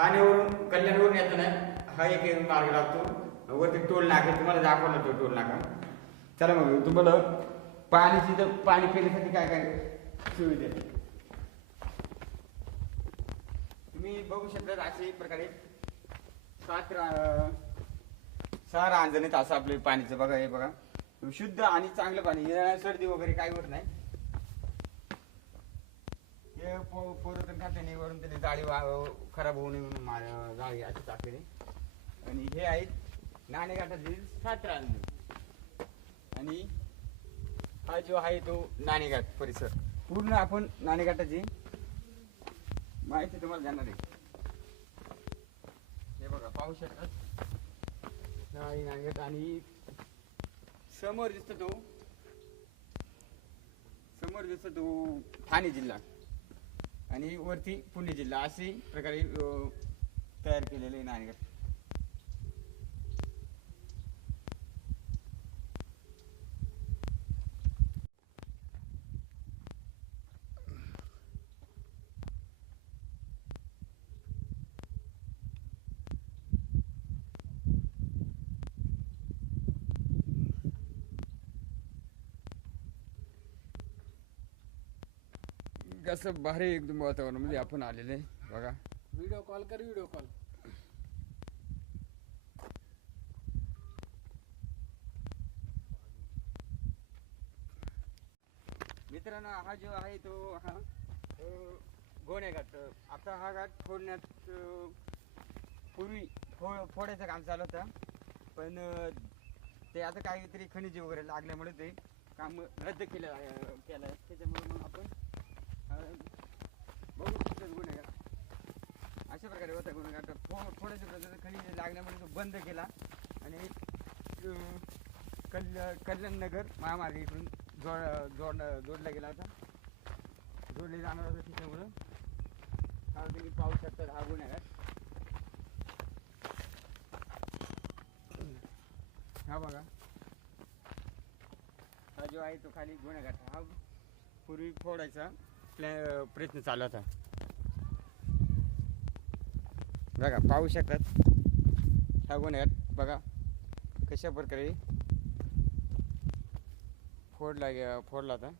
ठाण्यावरून कल्याणवरून येताना हा एक मार्ग लागतो. वरती टोल नाका तुम्हाला दाखवला तो टोल नाका. चला मग तुम्हाला पाण्याची तर पाणी पिण्यासाठी काय काय सुविधा तुम्ही बघू शकता अशा प्रकारे सात रा- सहा रांजणीत असं आपले पाणीचं बघा हे बघा. शुद्ध आणि चांगलं पाणी सर्दी वगैरे काही होत नाही. ते पो- पोरं तर खाते नाही वरून त्याने जाळी वा- खराब होऊ नये म्हणून मा- जाळी अशी टाकलेली आणि हे आहेत नाणेघाटातील सात रांजणी आणि हा जो आहे तो नाणेघाट परिसर. पूर्ण आपण नाणेघाटाची माहिती तुम्हाला जाणार आहे. हे बघा पाहू शकतात नाही नाणेघाट आणि समोर दिसतो तो समोर दिसतो तो ठाणे जिल्हा. आणि वरती पुणे जिल्हा असे प्रकारे तयार केलेले नाणेघाट कसं भारी एकदम वातावरणामध्ये आपण आलेले आहे. बघा व्हिडिओ कॉल कर व्हिडिओ कॉल मित्रांनो हा जो आहे तो हा अं, गोणे घाट आता हा घाट फोडण्यात पूर्वी फो फोडायचं काम चालू होतं पण ते आता काहीतरी खनिज वगैरे लागल्यामुळे ते काम रद्द केलं केलं आहे. त्याच्यामुळे मग आपण बघू तिथेच गुन्हेगार अशा प्रकारे होता गुन्हेगार फो थोडेसे प्रकारे खनिज लागल्यामुळे तो बंद केला. आणि अं, कल्याणनगर कल्याण महामार्ग इकडून जोड जोड जोडला गेला होता. जोडले जाणार होतं त्याच्यामुळं हा तुम्ही पाहू शकता हा गुन्हेगार हा बघा. हा जो आहे तो खाली गुन्हेगार हा पूर्वी फोडायचा. प्लॅ प्रयत्न चालू होता. बघा पाहू शकतात ह्या गुन्ह्यात बघा कशा प्रकारे फोडला गे- फोडला होता.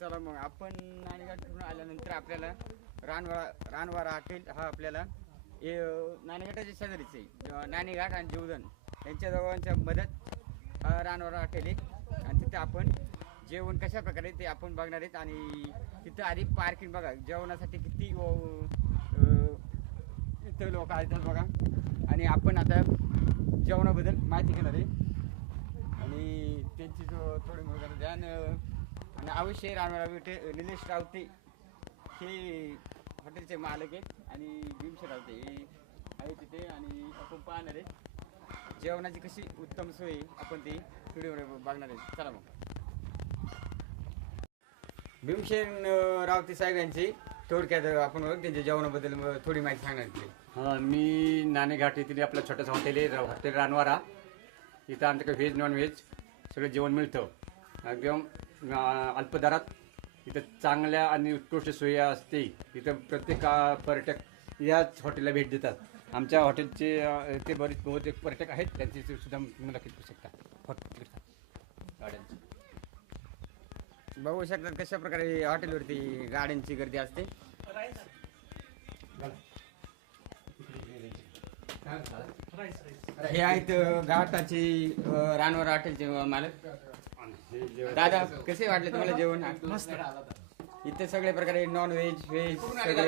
चला मग आपण नाणेगाठ फिरून आल्यानंतर आपल्याला रानवाडा रानवाडा हॉटेल हा आपल्याला हे नाणेघाटाच्या शेजारीचे आहे नाणेघाट आणि जीवधन यांच्या दोघांच्या मदत हा रानवाडा हॉटेल आणि तिथे आपण जेवण कशा प्रकारे ते आपण बघणार आहेत आणि तिथं आधी पार्किंग बघा. जेवणासाठी किती इथं लोक आहेत बघा. आणि आपण आता जेवणाबद्दल माहिती घेणार आहे. आणि त्यांची जो थोडी वगैरे ध्यान आणि अवश्य रानवरा विटे निलेश रावते हे हॉटेलचे मालक आहेत आणि भीमशे रावते. हे आहे तिथे आणि आपण पाहणार आहे. जेवणाची कशी उत्तम सोय आहे, आपण ती व्हिडिओ बघणार आहे. चला मग. भीमसेन अं, रावते साहेब यांची थोडक्यात आपण बघ त्यांच्या जेवणाबद्दल म- थोडी माहिती सांगणार तिथे. हा मी नाणेघाट येथील आपलं छोटंसं हॉटेल आहे रा- हॉटेल रानवारा. इथं आमच्याकडे व्हेज नॉन व्हेज सगळं जेवण मिळतं. एकदम अं, अल्प दरात इथं चांगल्या आणि उत्कृष्ट सोयी असते. इथं प्रत्येक पर्यटक याच हॉटेलला भेट देतात. आमच्या हॉटेलचे ते बरेच बहुतेक पर्यटक आहेत त्यांची सुद्धा मुलाखत करू शकता. हॉटेल गाड्यांची. बघू शकतात कशा प्रकारे हॉटेलवरती गाड्यांची गर्दी असते. हे आहेत घाटाची रानवर हॉटेलचे मालक. दादा कसे वाटले तुम्हाला जेवण? मस्त. इथे सगळे प्रकारे नॉन व्हेज व्हेज सगळे.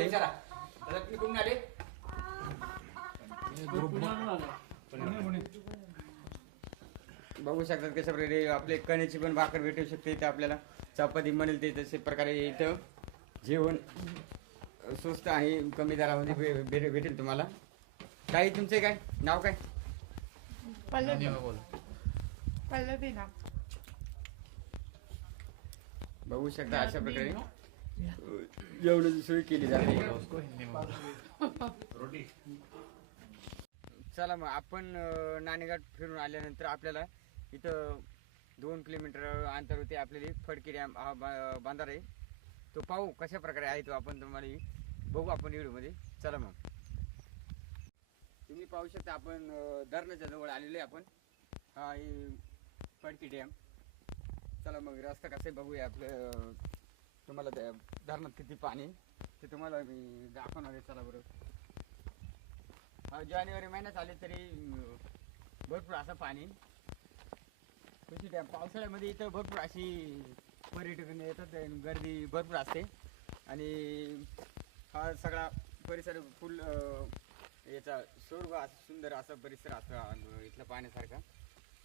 बघू शकतात कशा प्रकारे आपले कण्याची पण भाकर भेटू शकते इथे आपल्याला. चपाती म्हणेल ते तसे प्रकारे इथं. जेवण स्वस्त आहे कमी दरामध्ये भे- भे- भेटेल तुम्हाला. काही तुमचे काय? नाव काय? पल्लवी. पल्लवी ना. बघू शकता अशा प्रकारे. जेवणाची सोय केली जाते. चला मग आपण अं, नाणेघाट फिरून आल्यानंतर आपल्याला इथं दोन किलोमीटर अंतरवरती आपल्याला फडकी डॅम हा बा- बांधारा आहे. तो पाहू कशा प्रकारे आहे तो आपण तुम्हाला बघू आपण व्हिडिओमध्ये. चला मग. तुम्ही पाहू शकता आपण अं, धरणाच्या जवळ आलेलो आहे आपण. हा फडकी डॅम. चला मग रस्ता कसे आहे बघूया आपलं तुम्हाला त्या धरणात किती पाणी ते तुम्हाला मी दाखवणार आहे चला बरोबर हा जानेवारी महिन्यात आले तरी भरपूर असं पाणी कशी डॅम पावसाळ्यामध्ये इथं भरपूर अशी पर्यटक येतात गर्दी भरपूर असते. आणि हा सगळा परिसर फुल याचा स्वर्ग असं सुंदर असा परिसर असतो अं, इथला पाहण्यासारखा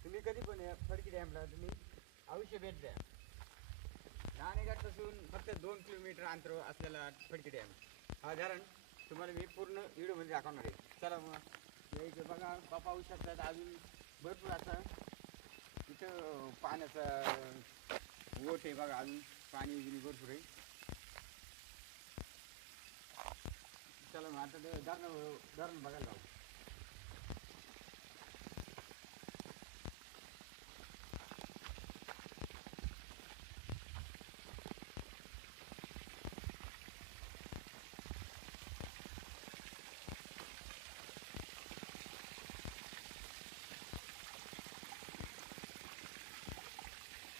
तुम्ही कधी पण या फडकी डॅमला तुम्ही. आयुष्य भेट द्या. नाणेघाटपासून फक्त दोन किलोमीटर अंतर असलेला फडकी डॅम. हा धरण तुम्हाला मी पूर्ण व्हिडिओमध्ये दाखवणार आहे. चला मग. या इथे बघा पाहू शकतात अजून. भरपूर असं इथं पाण्याचा ओट आहे बघा अजून. पाणी बिणी भरपूर आहे. चला मग आता ते धरण धरण बघायला जाऊ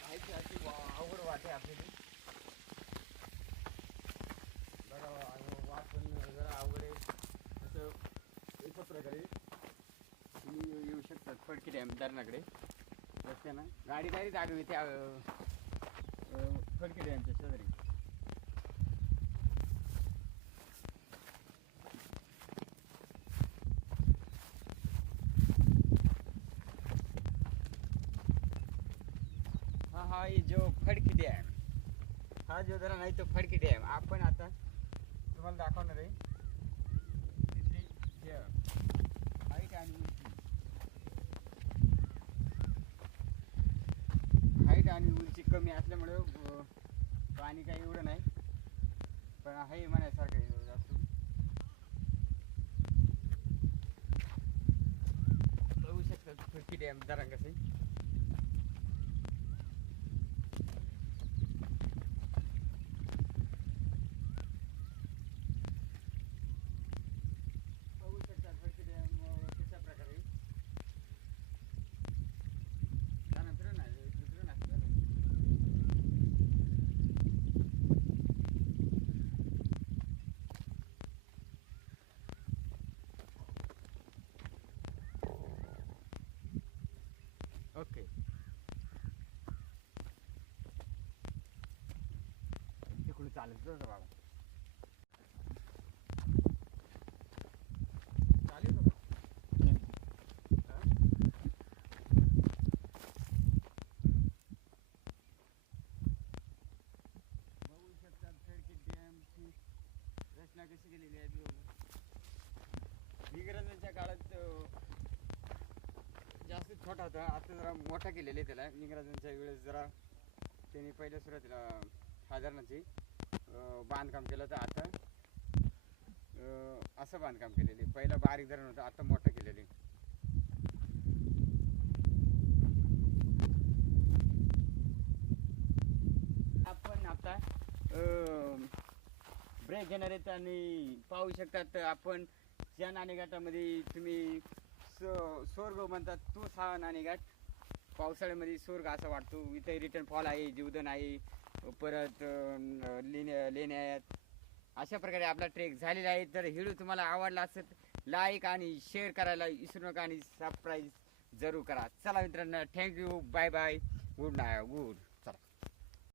काहीच अशी वा- अवघड वाटे आपल्याला बघा वा- वाट पण जरा अवघड आहे असं एका तुम्ही येऊ- येऊ शकतात फडकी डॅम धरणाकडे. रस्त्यानं. गाडी डायरेक्ट आडवी त्या अं, अं, फडकी डॅमच्या शेजारी. हा हा ये जो फडकी डॅम. हा जो जरा नाही तो फडकी डॅम. आपण आता तुम्हाला दाखवणार आहे. तिथली हाईट आणि उंची हाईट आणि उंची कमी असल्यामुळे पाणी काही एवढं नाही. पण आहे म्हणायसारखं आहे जास्त. बघू शकतात फडकी डॅम जरा أوكي. يكون تعلم. زر होता. आता जरा मोठा केलेला आहे त्याला. इंग्रजांच्या वेळेस जरा त्यांनी पहिल्या सुरुवातीला साधारणाची बांधकाम केलं तर आता असं बांधकाम केलेलं आहे. पहिलं बारीक धरण होतं आता मोठं केलेलं आहे. आपण आता ब्रेक घेणार आहेत आणि पाहू शकतात आपण ज्या नाणेघाटामध्ये तुम्ही स्व- स्वर्ग म्हणतात तोच आणि नाणेघाट पावसाळ्यामध्ये स्वर्ग असा वाटतो. इथे रिटर्न फॉल आहे जीवधन आहे. परत लेण्या लेण्या आहेत. अशा प्रकारे आपला ट्रेक झालेला आहे. तर व्हिडिओ तुम्हाला आवडला असेल लाईक आणि शेअर करायला विसरू नका आणि सबस्क्राईब जरूर करा. चला मित्रांनो thank you bye bye good night good